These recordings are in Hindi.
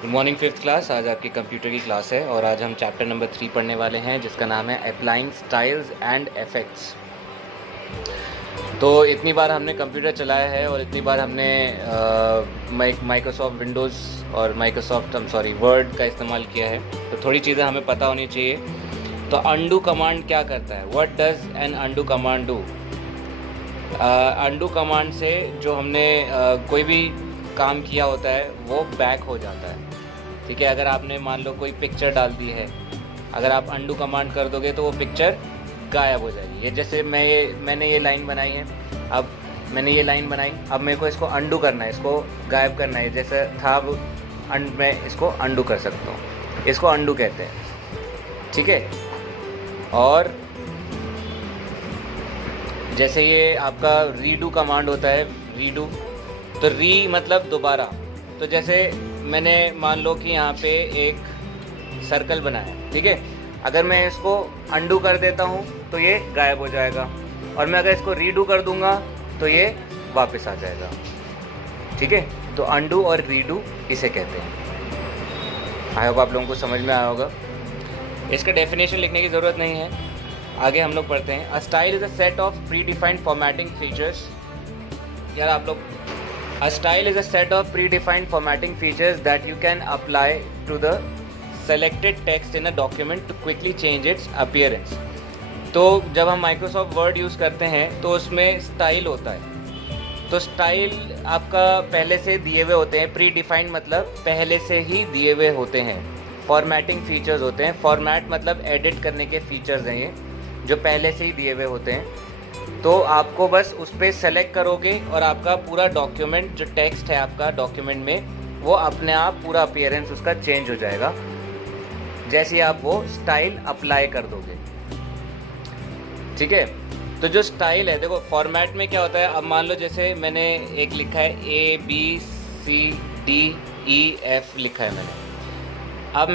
Good morning fifth class. आज आपकी कंप्यूटर की क्लास है और आज हम चैप्टर नंबर 3 पढ़ने वाले हैं जिसका नाम है अप्लाइंग स्टाइल्स एंड इफेक्ट्स। तो इतनी बार हमने कंप्यूटर चलाया है और इतनी बार हमने माइक्रोसॉफ्ट विंडोज़ और वर्ड का इस्तेमाल किया है, तो थोड़ी चीज़ें हमें पता होनी चाहिए। तो अंडू कमांड क्या करता है? What does N undo command do? Undo command से जो हमने कोई भी काम किया होता है वो बैक हो जाता है। ठीक है, अगर आपने मान लो कोई पिक्चर डाल दी है, अगर आप अंडू कमांड कर दोगे तो वो पिक्चर गायब हो जाएगी। ये जैसे मैंने ये लाइन बनाई है, अब मैंने ये लाइन बनाई, अब मेरे को इसको अंडू करना है, इसको गायब करना है। जैसे था अब मैं इसको अंडू कर सकता हूँ, इसको अंडू कहते हैं। ठीक है, और जैसे ये आपका रीडू कमांड होता है, रीडू, तो री मतलब दोबारा। तो जैसे मैंने मान लो कि यहाँ पे एक सर्कल बनाया, ठीक है, अगर मैं इसको अंडू कर देता हूँ तो ये गायब हो जाएगा, और मैं अगर इसको रीडू कर दूंगा तो ये वापस आ जाएगा। ठीक है, तो अंडू और रीडू इसे कहते हैं। आई होप आप लोगों को समझ में आया होगा। इसका डेफिनेशन लिखने की ज़रूरत नहीं है, आगे हम लोग पढ़ते हैं। A style is a set of pre defined formatting features. यार आप लोग, A style is a set of predefined formatting features that you can apply to the selected text in a document to quickly change its appearance. तो जब हम Microsoft Word यूज़ करते हैं तो उसमें स्टाइल होता है। तो स्टाइल आपका पहले से दिए हुए होते हैं, प्री डिफाइंड मतलब पहले से ही दिए हुए होते हैं। फॉर्मेटिंग फीचर्स होते हैं, फॉर्मेट मतलब एडिट करने के फीचर्स हैं ये, जो पहले से ही दिए हुए होते हैं। तो आपको बस उस पर सेलेक्ट करोगे और आपका पूरा डॉक्यूमेंट, जो टेक्स्ट है आपका डॉक्यूमेंट में, वो अपने आप पूरा अपीयरेंस उसका चेंज हो जाएगा जैसे ही आप वो स्टाइल अप्लाई कर दोगे। ठीक है, तो जो स्टाइल है, देखो फॉर्मेट में क्या होता है। अब मान लो जैसे मैंने एक लिखा है ABCDEF लिखा है मैंने। अब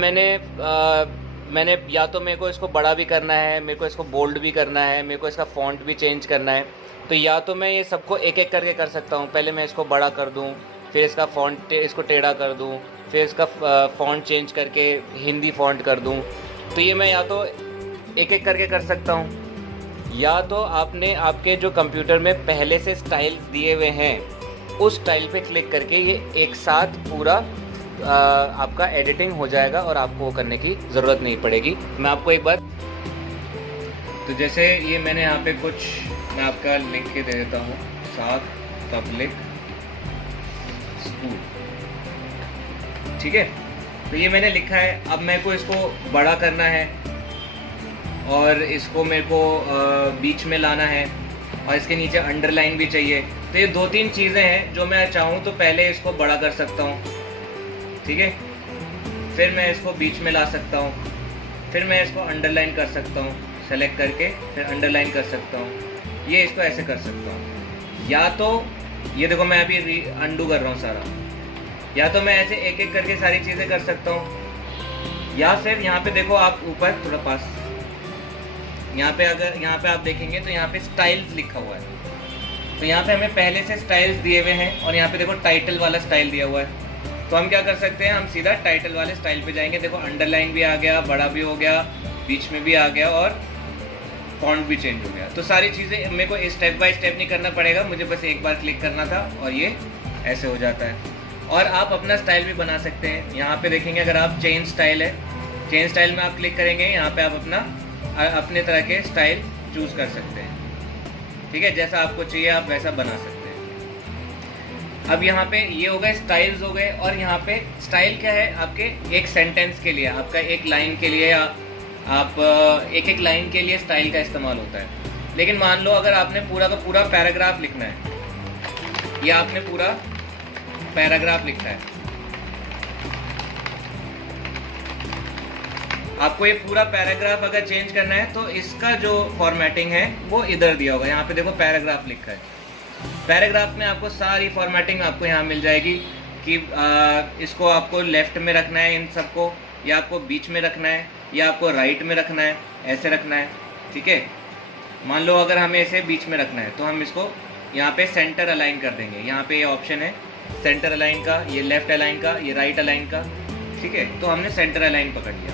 मैंने या तो मेरे को इसको बड़ा भी करना है, मेरे को इसको बोल्ड भी करना है, मेरे को इसका फ़ॉन्ट भी चेंज करना है। तो या तो मैं ये सबको एक एक करके कर सकता हूँ। पहले मैं इसको बड़ा कर दूँ, फिर इसका फ़ॉन्ट इसको टेढ़ा कर दूँ, फिर इसका फ़ॉन्ट चेंज करके हिंदी फ़ॉन्ट कर दूँ। तो ये मैं या तो एक एक करके कर सकता हूँ, या तो आपने आपके जो कंप्यूटर में पहले से स्टाइल दिए हुए हैं उस स्टाइल पे क्लिक करके ये एक साथ पूरा आपका एडिटिंग हो जाएगा और आपको वो करने की ज़रूरत नहीं पड़ेगी। मैं आपको एक बार, तो जैसे ये मैंने यहाँ पे कुछ मैं आपका लिख के दे देता हूँ, साथ पब्लिक स्कूल। ठीक है, तो ये मैंने लिखा है। अब मेरे को इसको बड़ा करना है और इसको मेरे को बीच में लाना है और इसके नीचे अंडरलाइन भी चाहिए। तो ये दो तीन चीज़ें हैं जो मैं चाहूँ तो पहले इसको बड़ा कर सकता हूँ, ठीक है, फिर मैं इसको बीच में ला सकता हूँ, फिर मैं इसको अंडरलाइन कर सकता हूँ, सेलेक्ट करके फिर अंडरलाइन कर सकता हूँ। ये इसको ऐसे कर सकता हूँ। या तो ये देखो मैं अभी अंडू कर रहा हूँ सारा, या तो मैं ऐसे एक एक करके सारी चीज़ें कर सकता हूँ, या फिर यहाँ पे देखो आप ऊपर थोड़ा पास, यहाँ पे अगर यहाँ पे आप देखेंगे तो यहाँ पे स्टाइल्स लिखा हुआ है। तो यहाँ पे हमें पहले से स्टाइल्स दिए हुए हैं और यहाँ पे देखो टाइटल वाला स्टाइल दिया हुआ है। तो हम क्या कर सकते हैं, हम सीधा टाइटल वाले स्टाइल पे जाएंगे। देखो अंडरलाइन भी आ गया, बड़ा भी हो गया, बीच में भी आ गया और फॉन्ट भी चेंज हो गया। तो सारी चीज़ें मेरे को स्टेप बाय स्टेप नहीं करना पड़ेगा, मुझे बस एक बार क्लिक करना था और ये ऐसे हो जाता है। और आप अपना स्टाइल भी बना सकते हैं। यहाँ पे देखेंगे अगर आप चेंज स्टाइल है, चेंज स्टाइल में आप क्लिक करेंगे, यहाँ पे आप अपने तरह के स्टाइल चूज़ कर सकते हैं। ठीक है, जैसा आपको चाहिए आप वैसा बना सकते हैं। अब यहाँ पे ये हो गए स्टाइल्स हो गए, और यहाँ पे स्टाइल क्या है, आपके एक सेंटेंस के लिए, आपका एक लाइन के लिए, आप एक एक लाइन के लिए स्टाइल का इस्तेमाल होता है। लेकिन मान लो अगर आपने पूरा का पूरा पैराग्राफ लिखना है, या आपने पूरा पैराग्राफ लिखना है, आपको ये पूरा पैराग्राफ अगर चेंज करना है तो इसका जो फॉर्मेटिंग है वो इधर दिया होगा। यहाँ पे देखो पैराग्राफ लिखा है, पैराग्राफ में आपको सारी फॉर्मेटिंग आपको यहाँ मिल जाएगी कि इसको आपको लेफ्ट में रखना है इन सबको, या आपको बीच में रखना है, या आपको राइट में रखना है, ऐसे रखना है। ठीक है, मान लो अगर हमें इसे बीच में रखना है तो हम इसको यहाँ पे सेंटर अलाइन कर देंगे। यहाँ पे ये ऑप्शन है सेंटर अलाइन का, ये लेफ्ट अलाइन का, ये राइट अलाइन का। ठीक है, तो हमने सेंटर अलाइन पकड़ लिया।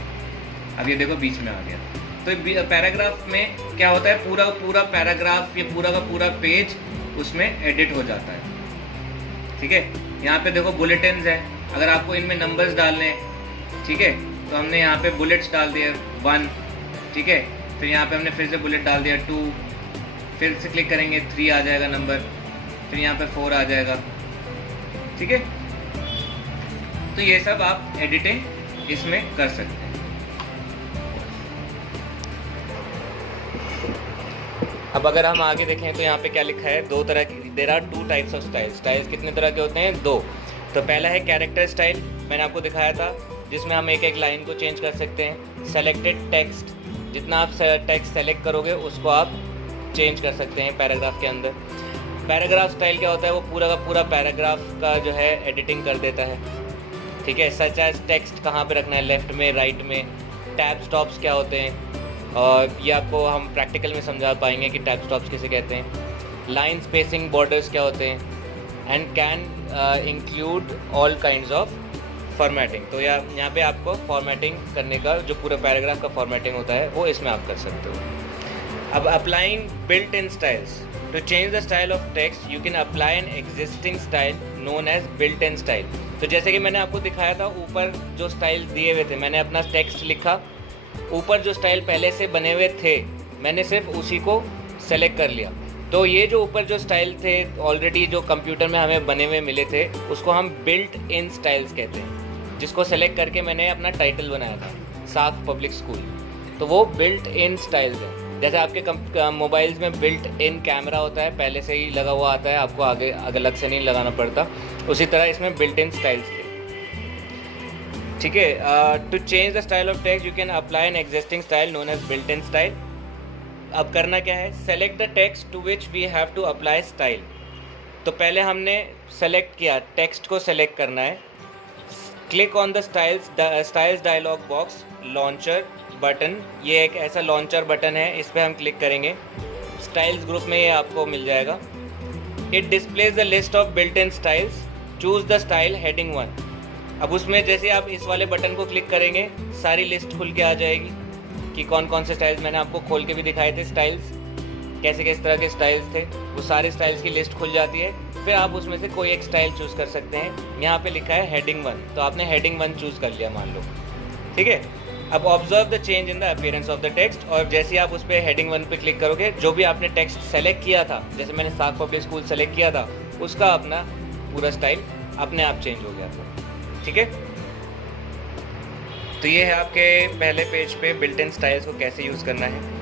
अब ये देखो बीच में आ गया। तो पैराग्राफ में क्या होता है, पूरा पैराग्राफ, ये पूरा का पूरा पेज उसमें एडिट हो जाता है। ठीक है, यहाँ पे देखो बुलेटिन्स है, अगर आपको इनमें नंबर्स डालने हैं, ठीक है, तो हमने यहाँ पे बुलेट्स डाल दिए 1, ठीक है, फिर यहाँ पे हमने फिर से बुलेट डाल दिया 2, फिर से क्लिक करेंगे 3 आ जाएगा नंबर, फिर यहाँ पे 4 आ जाएगा। ठीक है, तो ये सब आप एडिटिंग इसमें कर सकते हैं। अब अगर हम आगे देखें तो यहाँ पे क्या लिखा है, 2 तरह की, there are 2 types of style. Styles कितने तरह के होते हैं, 2। तो पहला है कैरेक्टर स्टाइल, मैंने आपको दिखाया था, जिसमें हम एक एक लाइन को चेंज कर सकते हैं। सेलेक्टेड टेक्स्ट, जितना आप टेक्स्ट सेलेक्ट करोगे उसको आप चेंज कर सकते हैं पैराग्राफ के अंदर। पैराग्राफ स्टाइल क्या होता है, वो पूरा का पूरा पैराग्राफ का जो है एडिटिंग कर देता है। ठीक है, सच एज टेक्स्ट कहाँ पे रखना है, लेफ्ट में, राइट में। टैब स्टॉप्स क्या होते हैं, और ये आपको हम प्रैक्टिकल में समझा पाएंगे कि टैब स्टॉप्स किसे कहते हैं। लाइन स्पेसिंग, बॉर्डर्स क्या होते हैं, and can include all kinds of formatting. तो यहाँ पे आपको फॉर्मेटिंग करने का, जो पूरा पैराग्राफ का फॉर्मेटिंग होता है वो इसमें आप कर सकते हो। अब applying built in styles, to change the style of text you can apply an existing style known as built in style. तो जैसे कि मैंने आपको दिखाया था, ऊपर जो स्टाइल दिए हुए थे, मैंने अपना टेक्स्ट लिखा, ऊपर जो स्टाइल पहले से बने हुए थे मैंने सिर्फ उसी को सेलेक्ट कर लिया। तो ये जो ऊपर जो स्टाइल थे ऑलरेडी जो कंप्यूटर में हमें बने हुए मिले थे, उसको हम बिल्ट इन स्टाइल्स कहते हैं, जिसको सेलेक्ट करके मैंने अपना टाइटल बनाया था, साफ पब्लिक स्कूल। तो वो बिल्ट इन स्टाइल्स हैं। जैसे आपके मोबाइल्स में बिल्ट इन कैमरा होता है, पहले से ही लगा हुआ आता है, आपको आगे अलग से नहीं लगाना पड़ता, उसी तरह इसमें बिल्ट इन स्टाइल्स थे। ठीक है, to change the style of text you can apply an existing style known as built in style. अब करना क्या है, select the text to which we have to apply style. तो पहले हमने सेलेक्ट किया, टेक्स्ट को सेलेक्ट करना है। Click on the styles dialog box launcher button, ये एक ऐसा लॉन्चर बटन है, इस पर हम क्लिक करेंगे, स्टाइल्स ग्रुप में ये आपको मिल जाएगा। It displays the list of built in styles, choose the style heading 1। अब उसमें जैसे आप इस वाले बटन को क्लिक करेंगे सारी लिस्ट खुल के आ जाएगी कि कौन कौन से स्टाइल्स, मैंने आपको खोल के भी दिखाए थे स्टाइल्स, कैसे किस तरह के स्टाइल्स थे, वो सारे स्टाइल्स की लिस्ट खुल जाती है। फिर आप उसमें से कोई एक स्टाइल चूज़ कर सकते हैं। यहाँ पे लिखा है हेडिंग 1, तो आपने हेडिंग 1 चूज़ कर लिया मान लो। ठीक है, अब observe the change in the appearance of the text, और जैसे आप उस पर हेडिंग 1 पे क्लिक करोगे, जो भी आपने टेक्स्ट सेलेक्ट किया था, जैसे मैंने साफ पब्लिक स्कूल सेलेक्ट किया था, उसका अपना पूरा स्टाइल अपने आप चेंज हो गया था। ठीक है, तो ये है आपके पहले पेज पे बिल्ट इन स्टाइल्स को कैसे यूज़ करना है।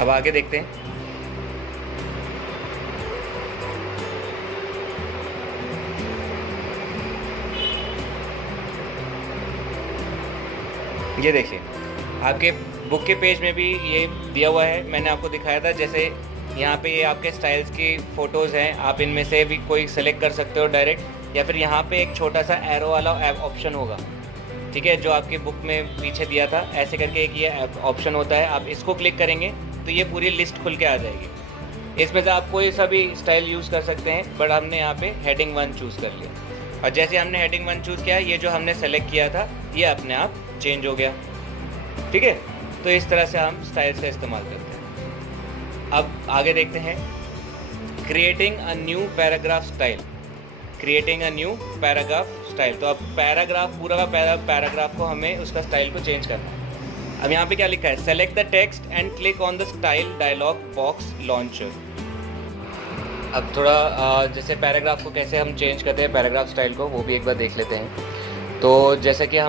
अब आगे देखते हैं। ये देखिए, आपके बुक के पेज में भी ये दिया हुआ है, मैंने आपको दिखाया था। जैसे यहाँ पे ये आपके स्टाइल्स की फ़ोटोज़ हैं, आप इनमें से भी कोई सेलेक्ट कर सकते हो डायरेक्ट, या फिर यहाँ पे एक छोटा सा एरो वाला ऑप्शन होगा, ठीक है, जो आपकी बुक में पीछे दिया था, ऐसे करके एक ये ऑप्शन होता है, आप इसको क्लिक करेंगे तो ये पूरी लिस्ट खुल के आ जाएगी। इसमें से आप कोई सा भी स्टाइल यूज़ कर सकते हैं, बट हमने यहाँ पे हेडिंग 1 चूज़ कर लिया, और जैसे हमने हेडिंग 1 चूज़ किया, ये जो हमने सेलेक्ट किया था ये अपने आप चेंज हो गया। ठीक है, तो इस तरह से हम स्टाइल्स का इस्तेमाल करते हैं। अब आगे देखते हैं, creating a new paragraph style. Creating a new paragraph style, तो अब पैराग्राफ, पूरा का पैराग्राफ को हमें उसका स्टाइल को चेंज करना है। अब यहाँ पे क्या लिखा है, select the text and click on the style dialog box launcher. अब थोड़ा जैसे पैराग्राफ को कैसे हम चेंज करते हैं, पैराग्राफ स्टाइल को, वो भी एक बार देख लेते हैं। तो जैसे कि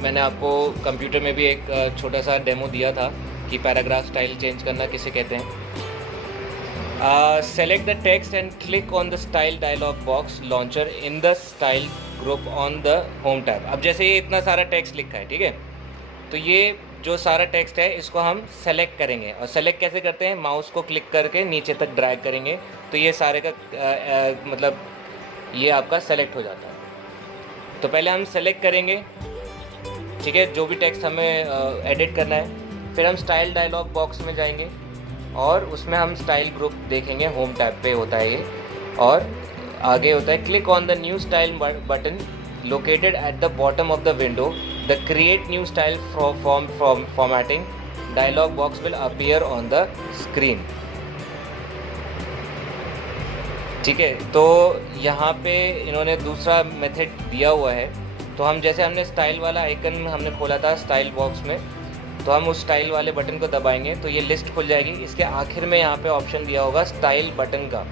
मैंने आपको कंप्यूटर में भी एक छोटा सा डेमो दिया था कि पैराग्राफ स्टाइल चेंज करना किसे कहते हैं। Select the text and click on the style dialog box launcher in the style group on the home tab. अब जैसे ये इतना सारा टेक्स्ट लिखा है, ठीक है, तो ये जो सारा टेक्स्ट है इसको हम सेलेक्ट करेंगे, और सेलेक्ट कैसे करते हैं, माउस को क्लिक करके नीचे तक ड्रैग करेंगे तो ये सारे का मतलब ये आपका सेलेक्ट हो जाता है। तो पहले हम सेलेक्ट करेंगे, ठीक है, जो भी टेक्स्ट हमें एडिट करना है, फिर हम स्टाइल डायलॉग बॉक्स में जाएंगे और उसमें हम स्टाइल ग्रुप देखेंगे, होम टैब पे होता है ये, और आगे होता है click on the new style button located at the bottom of the window. The create new style from formatting dialog box will appear on the screen. ठीक है, तो यहाँ पे इन्होंने दूसरा मेथड दिया हुआ है। तो हम जैसे हमने स्टाइल वाला आइकन में हमने खोला था स्टाइल बॉक्स में, तो हम उस स्टाइल वाले बटन को दबाएंगे तो ये लिस्ट खुल जाएगी। इसके आखिर में यहाँ पे ऑप्शन दिया होगा स्टाइल बटन का,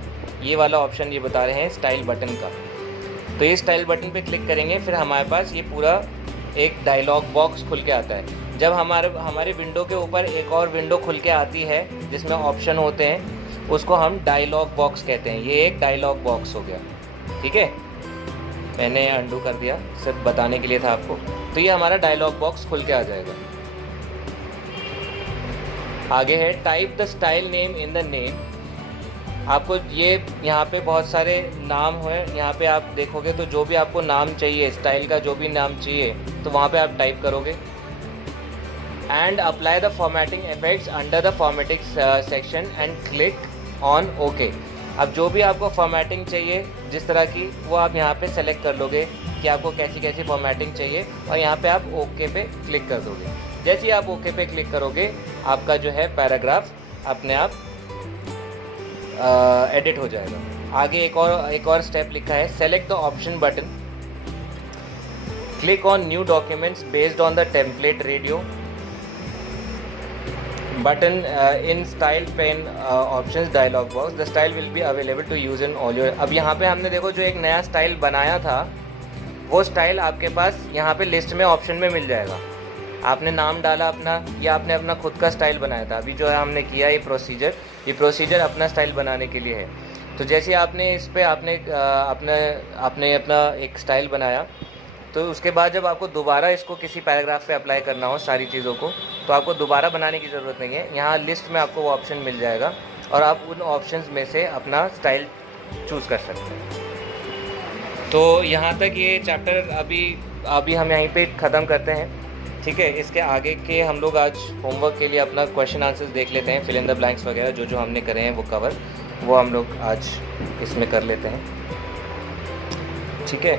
ये वाला ऑप्शन ये बता रहे हैं स्टाइल बटन का। तो ये स्टाइल बटन पे क्लिक करेंगे, फिर हमारे पास ये पूरा एक डायलॉग बॉक्स खुल के आता है। जब हमारे विंडो के ऊपर एक और विंडो खुल के आती है जिसमें ऑप्शन होते हैं, उसको हम डायलॉग बॉक्स कहते हैं। ये एक डायलॉग बॉक्स हो गया, ठीक है। मैंने अंडू कर दिया, सिर्फ बताने के लिए था आपको। तो ये हमारा डायलॉग बॉक्स खुल के आ जाएगा। आगे है type the style name in the name. आपको ये यहाँ पे बहुत सारे नाम हैं, यहाँ पे आप देखोगे तो जो भी आपको नाम चाहिए, स्टाइल का जो भी नाम चाहिए, तो वहाँ पे आप टाइप करोगे। And apply the formatting effects under the formatting section and click on okay. अब जो भी आपको फॉर्मेटिंग चाहिए जिस तरह की, वो आप यहाँ पे सेलेक्ट कर लोगे कि आपको कैसी कैसी फॉर्मेटिंग चाहिए, और यहाँ पे आप ओके पे क्लिक कर दोगे। जैसे ही आप ओके पे क्लिक करोगे, आपका जो है पैराग्राफ अपने आप एडिट हो जाएगा। आगे एक और स्टेप लिखा है, select the option button, click on new documents based on the template radio button in style pane options dialog box. The style will be available to use in all your। अब यहाँ पे हमने देखो जो एक नया स्टाइल बनाया था, वो स्टाइल आपके पास यहाँ पे लिस्ट में ऑप्शन में मिल जाएगा। आपने नाम डाला अपना, या आपने अपना खुद का स्टाइल बनाया था। अभी जो है हमने किया ये प्रोसीजर अपना स्टाइल बनाने के लिए है। तो जैसे आपने इस पर आपने अपना एक स्टाइल बनाया, तो उसके बाद जब आपको दोबारा इसको किसी पैराग्राफ पे अप्लाई करना हो सारी चीज़ों को, तो आपको दोबारा बनाने की ज़रूरत नहीं है। यहाँ लिस्ट में आपको वो ऑप्शन मिल जाएगा और आप उन ऑप्शंस में से अपना स्टाइल चूज़ कर सकते हैं। तो यहाँ तक ये चैप्टर अभी हम यहीं पे ख़त्म करते हैं, ठीक है। इसके आगे के हम लोग आज होमवर्क के लिए अपना क्वेश्चन आंसर्स देख लेते हैं, फिल इन द ब्लैंक्स वगैरह जो हमने करे हैं वो कवर, वो हम लोग आज इसमें कर लेते हैं, ठीक है।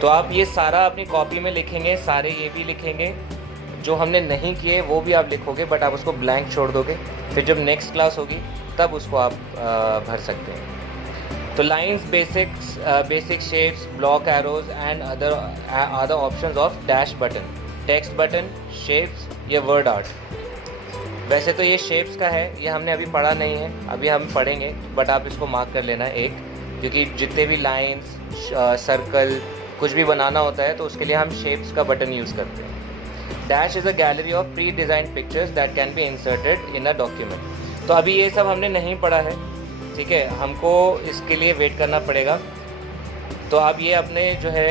तो आप ये सारा अपनी कॉपी में लिखेंगे, सारे ये भी लिखेंगे, जो हमने नहीं किए वो भी आप लिखोगे, बट आप उसको ब्लैंक छोड़ दोगे। फिर जब नेक्स्ट क्लास होगी तब उसको आप भर सकते हैं। तो lines, basic shapes, block arrows and other options of dash button, text button, shapes, ये वर्ड आर्ट। वैसे तो ये शेप्स का है, ये हमने अभी पढ़ा नहीं है, अभी हम पढ़ेंगे, बट आप इसको मार्क कर लेना एक, क्योंकि जितने भी लाइंस, सर्कल, कुछ भी बनाना होता है तो उसके लिए हम शेप्स का बटन यूज़ करते हैं। Dash is a gallery of pre design pictures that can be inserted in a document. तो अभी ये सब हमने नहीं पढ़ा है, ठीक है, हमको इसके लिए वेट करना पड़ेगा। तो आप ये अपने जो है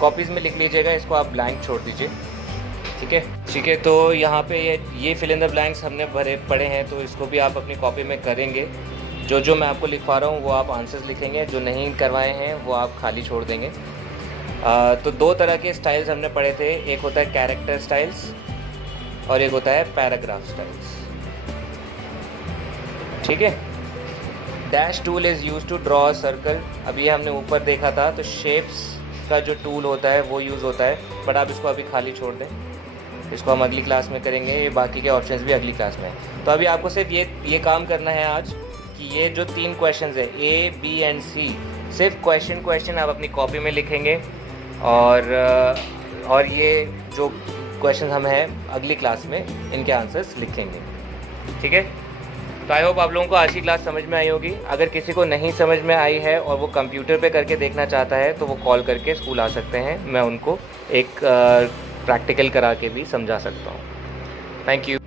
कॉपीज़ में लिख लीजिएगा, इसको आप ब्लैंक छोड़ दीजिए, ठीक है। तो यहाँ पे ये फिल इन द ब्लैंक्स हमने पढ़े हैं, तो इसको भी आप अपनी कॉपी में करेंगे। जो मैं आपको लिखवा रहा हूँ वो आप आंसर्स लिखेंगे, जो नहीं करवाए हैं वो आप खाली छोड़ देंगे। तो दो तरह के स्टाइल्स हमने पढ़े थे, एक होता है कैरेक्टर स्टाइल्स और एक होता है पैराग्राफ स्टाइल्स, ठीक है। Dash tool is use to draw a circle. अब ये हमने ऊपर देखा था, तो शेप्स का जो टूल होता है वो यूज़ होता है, बट आप इसको अभी खाली छोड़ दें, इसको हम अगली क्लास में करेंगे। ये बाकी के ऑप्शंस भी अगली क्लास में। तो अभी आपको सिर्फ ये काम करना है आज कि ये जो 3 क्वेश्चंस है A, B एंड C, सिर्फ क्वेश्चन आप अपनी कॉपी में लिखेंगे, और ये जो क्वेश्चन हम हैं अगली क्लास में इनके आंसर्स लिखेंगे, ठीक है। तो आई होप आप लोगों को आज की क्लास समझ में आई होगी। अगर किसी को नहीं समझ में आई है और वो कंप्यूटर पे करके देखना चाहता है तो वो कॉल करके स्कूल आ सकते हैं, मैं उनको एक प्रैक्टिकल करा के भी समझा सकता हूँ। Thank you.